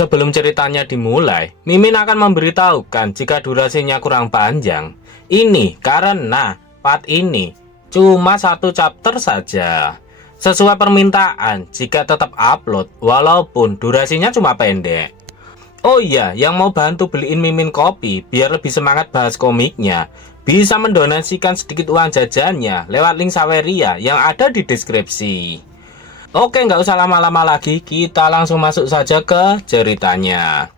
Sebelum ceritanya dimulai, Mimin akan memberitahukan jika durasinya kurang panjang. Ini karena part ini cuma satu chapter saja. Sesuai permintaan jika tetap upload walaupun durasinya cuma pendek. Oh iya, yang mau bantu beliin Mimin kopi biar lebih semangat bahas komiknya, bisa mendonasikan sedikit uang jajannya lewat link Saweria yang ada di deskripsi. Oke, nggak usah lama-lama lagi, kita langsung masuk saja ke ceritanya.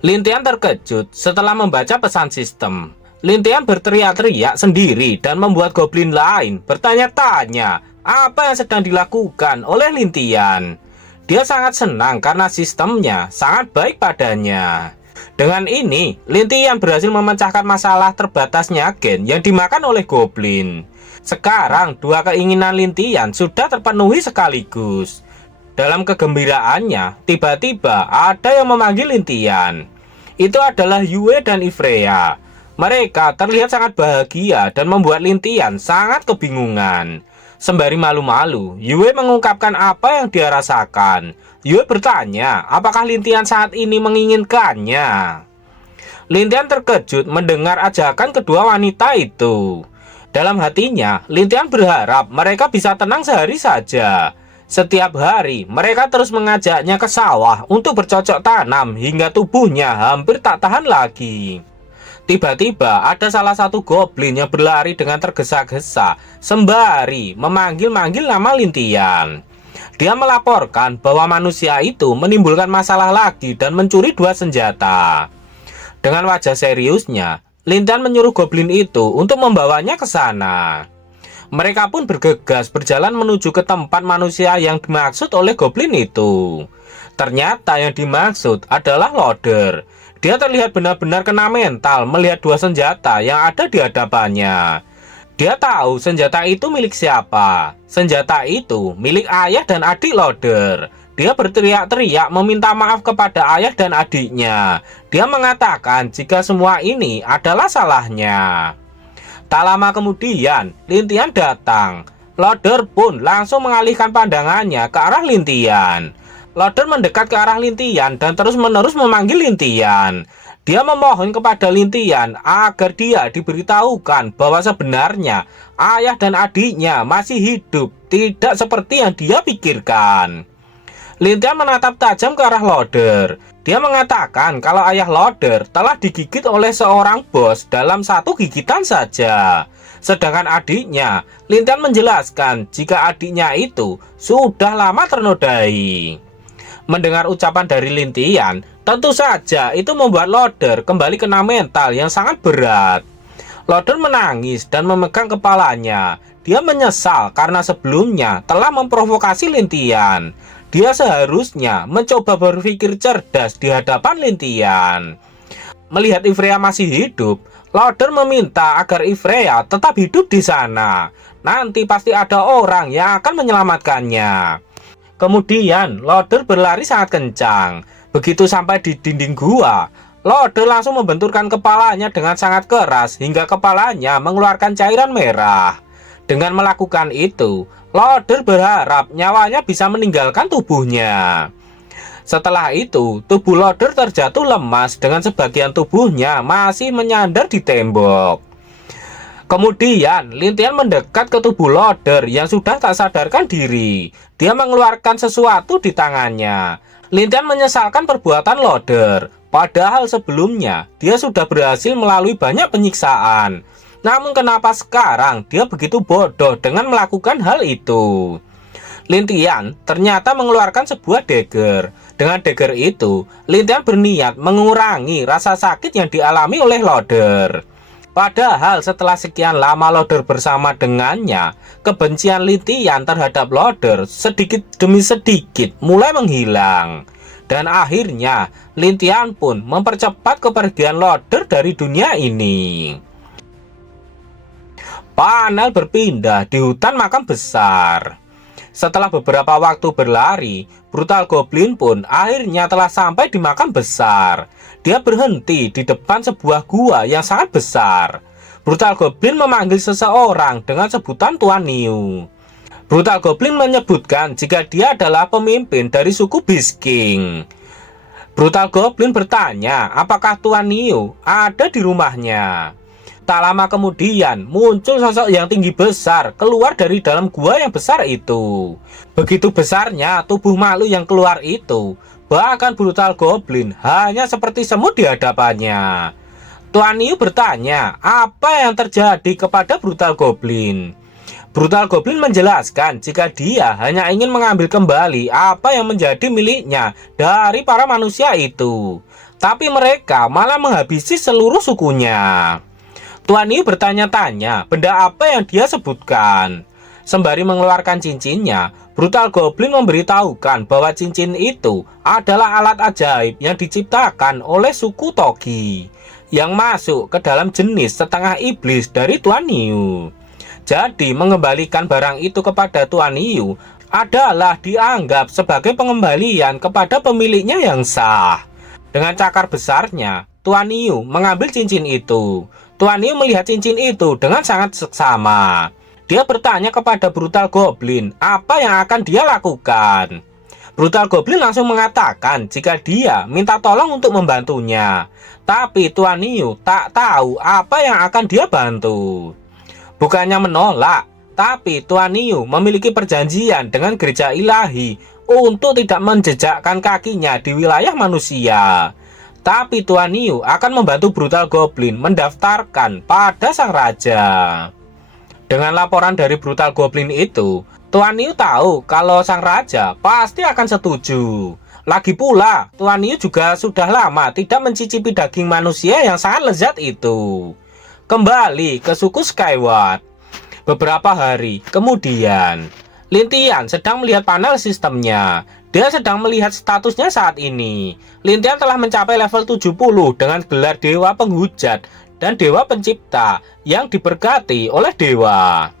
Lintian terkejut setelah membaca pesan sistem. Lintian berteriak-teriak sendiri dan membuat goblin lain bertanya-tanya apa yang sedang dilakukan oleh Lintian. Dia sangat senang karena sistemnya sangat baik padanya. Dengan ini, Lintian berhasil memecahkan masalah terbatasnya gen yang dimakan oleh goblin. Sekarang, dua keinginan Lintian sudah terpenuhi sekaligus. Dalam kegembiraannya, tiba-tiba ada yang memanggil Lintian. Itu adalah Yue dan Ivrea. Mereka terlihat sangat bahagia dan membuat Lintian sangat kebingungan. Sembari malu-malu, Yue mengungkapkan apa yang dia rasakan. Yue bertanya, apakah Lintian saat ini menginginkannya? Lintian terkejut mendengar ajakan kedua wanita itu. Dalam hatinya, Lintian berharap mereka bisa tenang sehari saja. Setiap hari, mereka terus mengajaknya ke sawah untuk bercocok tanam hingga tubuhnya hampir tak tahan lagi. Tiba-tiba ada salah satu goblin yang berlari dengan tergesa-gesa sembari memanggil-manggil nama Lintian. Dia melaporkan bahwa manusia itu menimbulkan masalah lagi dan mencuri dua senjata. Dengan wajah seriusnya, Lintian menyuruh goblin itu untuk membawanya ke sana. Mereka pun bergegas berjalan menuju ke tempat manusia yang dimaksud oleh goblin itu. Ternyata yang dimaksud adalah Loader. Dia terlihat benar-benar kena mental melihat dua senjata yang ada di hadapannya. Dia tahu senjata itu milik siapa. Senjata itu milik ayah dan adik Loader. Dia berteriak-teriak meminta maaf kepada ayah dan adiknya. Dia mengatakan jika semua ini adalah salahnya. Tak lama kemudian, Lintian datang. Loader pun langsung mengalihkan pandangannya ke arah Lintian. Loader mendekat ke arah Lintian dan terus-menerus memanggil Lintian. Dia memohon kepada Lintian agar dia diberitahukan bahwa sebenarnya ayah dan adiknya masih hidup, tidak seperti yang dia pikirkan. Lintian menatap tajam ke arah Loader. Dia mengatakan kalau ayah Loader telah digigit oleh seorang bos dalam satu gigitan saja. Sedangkan adiknya, Lintian menjelaskan jika adiknya itu sudah lama ternodai. Mendengar ucapan dari Lintian, tentu saja itu membuat Loader kembali kena mental yang sangat berat. Loader menangis dan memegang kepalanya. Dia menyesal karena sebelumnya telah memprovokasi Lintian. Dia seharusnya mencoba berpikir cerdas di hadapan Lintian. Melihat Ivrea masih hidup, Loader meminta agar Ivrea tetap hidup di sana. Nanti pasti ada orang yang akan menyelamatkannya. Kemudian Loader berlari sangat kencang. Begitu sampai di dinding gua, Loader langsung membenturkan kepalanya dengan sangat keras hingga kepalanya mengeluarkan cairan merah. Dengan melakukan itu, Loader berharap nyawanya bisa meninggalkan tubuhnya. Setelah itu, tubuh Loader terjatuh lemas dengan sebagian tubuhnya masih menyandar di tembok. Kemudian, Lintian mendekat ke tubuh Loader yang sudah tak sadarkan diri. Dia mengeluarkan sesuatu di tangannya. Lintian menyesalkan perbuatan Loader. Padahal sebelumnya, dia sudah berhasil melalui banyak penyiksaan. Namun kenapa sekarang dia begitu bodoh dengan melakukan hal itu? Lintian ternyata mengeluarkan sebuah dagger. Dengan dagger itu, Lintian berniat mengurangi rasa sakit yang dialami oleh Loader. Padahal setelah sekian lama Loader bersama dengannya, kebencian Lintian terhadap Loader sedikit demi sedikit mulai menghilang. Dan akhirnya Lintian pun mempercepat kepergian Loader dari dunia ini. Panel berpindah di hutan makam besar. Setelah beberapa waktu berlari, Brutal Goblin pun akhirnya telah sampai di makam besar. Dia berhenti di depan sebuah gua yang sangat besar. Brutal Goblin memanggil seseorang dengan sebutan Tuan New. Brutal Goblin menyebutkan jika dia adalah pemimpin dari suku Beast King. Brutal Goblin bertanya apakah Tuan New ada di rumahnya. Tak lama kemudian muncul sosok yang tinggi besar keluar dari dalam gua yang besar itu. Begitu besarnya tubuh makhluk yang keluar itu, bahkan Brutal Goblin hanya seperti semut di hadapannya. Tuan New bertanya apa yang terjadi kepada Brutal Goblin. Brutal Goblin menjelaskan jika dia hanya ingin mengambil kembali apa yang menjadi miliknya dari para manusia itu, tapi mereka malah menghabisi seluruh sukunya. Tuan New bertanya-tanya benda apa yang dia sebutkan. Sembari mengeluarkan cincinnya, Brutal Goblin memberitahukan bahwa cincin itu adalah alat ajaib yang diciptakan oleh suku Togi, yang masuk ke dalam jenis setengah iblis dari Tuan New. Jadi mengembalikan barang itu kepada Tuan New adalah dianggap sebagai pengembalian kepada pemiliknya yang sah. Dengan cakar besarnya, Tuan New mengambil cincin itu. Tuan New melihat cincin itu dengan sangat seksama. Dia bertanya kepada Brutal Goblin apa yang akan dia lakukan. Brutal Goblin langsung mengatakan jika dia minta tolong untuk membantunya. Tapi Tuan New tak tahu apa yang akan dia bantu. Bukannya menolak, tapi Tuan New memiliki perjanjian dengan gereja ilahi untuk tidak menjejakkan kakinya di wilayah manusia. Tapi Tuan New akan membantu Brutal Goblin mendaftarkan pada sang raja. Dengan laporan dari Brutal Goblin itu, Tuan New tahu kalau sang raja pasti akan setuju. Lagi pula, Tuan New juga sudah lama tidak mencicipi daging manusia yang sangat lezat itu. Kembali ke suku Skyward. Beberapa hari kemudian, Lin Tian sedang melihat panel sistemnya. Dia sedang melihat statusnya saat ini. Lin Tian telah mencapai level 70 dengan gelar Dewa Penghujat dan Dewa Pencipta yang diberkati oleh Dewa.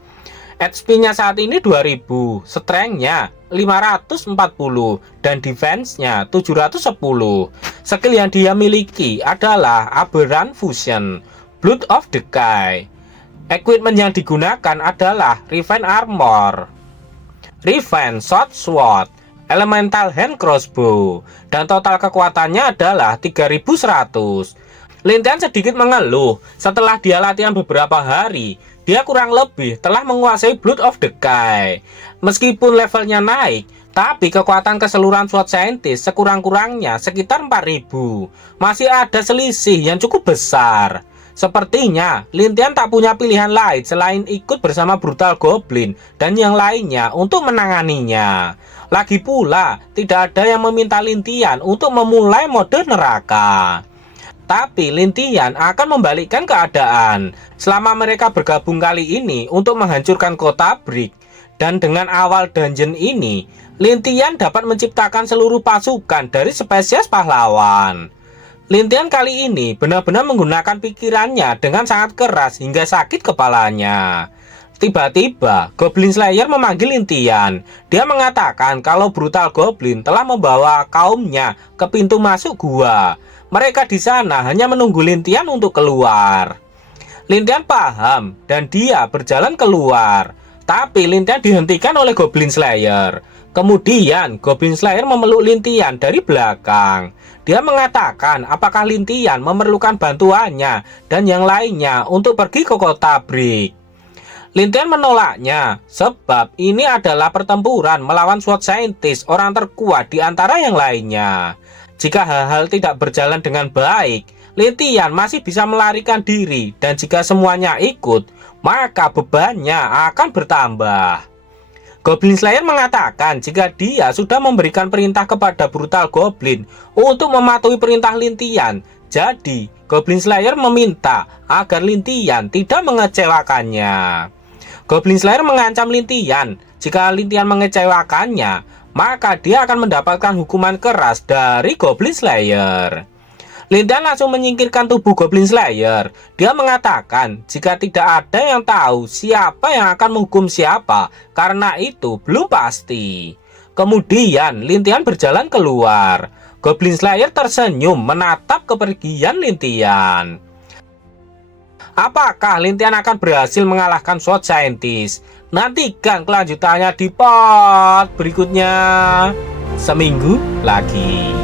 HP-nya saat ini 2000, Strength-nya 540, dan Defense-nya 710. Skill yang dia miliki adalah Aberrant Fusion, Blood of Decay. Equipment yang digunakan adalah Refine Armor, Refine Short Sword, Elemental Hand Crossbow, dan total kekuatannya adalah 3100. Lin Tian sedikit mengeluh. Setelah dia latihan beberapa hari, dia kurang lebih telah menguasai Blood of Decay. Meskipun levelnya naik, tapi kekuatan keseluruhan SWORD Scientist sekurang-kurangnya sekitar 4000. Masih ada selisih yang cukup besar. Sepertinya Lin Tian tak punya pilihan lain selain ikut bersama Brutal Goblin dan yang lainnya untuk menanganinya. Lagi pula, tidak ada yang meminta Lin Tian untuk memulai mode neraka. Tapi Lin Tian akan membalikkan keadaan selama mereka bergabung kali ini untuk menghancurkan kota Brick. Dan dengan awal dungeon ini, Lin Tian dapat menciptakan seluruh pasukan dari spesies pahlawan. Lin Tian kali ini benar-benar menggunakan pikirannya dengan sangat keras hingga sakit kepalanya. Tiba-tiba, Goblin Slayer memanggil Lin Tian. Dia mengatakan kalau Brutal Goblin telah membawa kaumnya ke pintu masuk gua. Mereka di sana hanya menunggu Lin Tian untuk keluar. Lin Tian paham dan dia berjalan keluar. Tapi Lin Tian dihentikan oleh Goblin Slayer. Kemudian Goblin Slayer memeluk Lin Tian dari belakang. Dia mengatakan apakah Lin Tian memerlukan bantuannya dan yang lainnya untuk pergi ke kota Brick. Lin Tian menolaknya sebab ini adalah pertempuran melawan SWORD Scientist, orang terkuat di antara yang lainnya. Jika hal-hal tidak berjalan dengan baik, Lin Tian masih bisa melarikan diri, dan jika semuanya ikut, maka bebannya akan bertambah. Goblin Slayer mengatakan jika dia sudah memberikan perintah kepada Brutal Goblin untuk mematuhi perintah Lin Tian. Jadi, Goblin Slayer meminta agar Lin Tian tidak mengecewakannya. Goblin Slayer mengancam Lin Tian, jika Lin Tian mengecewakannya, maka dia akan mendapatkan hukuman keras dari Goblin Slayer. Lin Tian langsung menyingkirkan tubuh Goblin Slayer. Dia mengatakan jika tidak ada yang tahu siapa yang akan menghukum siapa, karena itu belum pasti. Kemudian Lin Tian berjalan keluar. Goblin Slayer tersenyum menatap kepergian Lin Tian. Apakah Lintian akan berhasil mengalahkan SWORD Scientist? Nantikan kelanjutannya di part berikutnya. Seminggu lagi.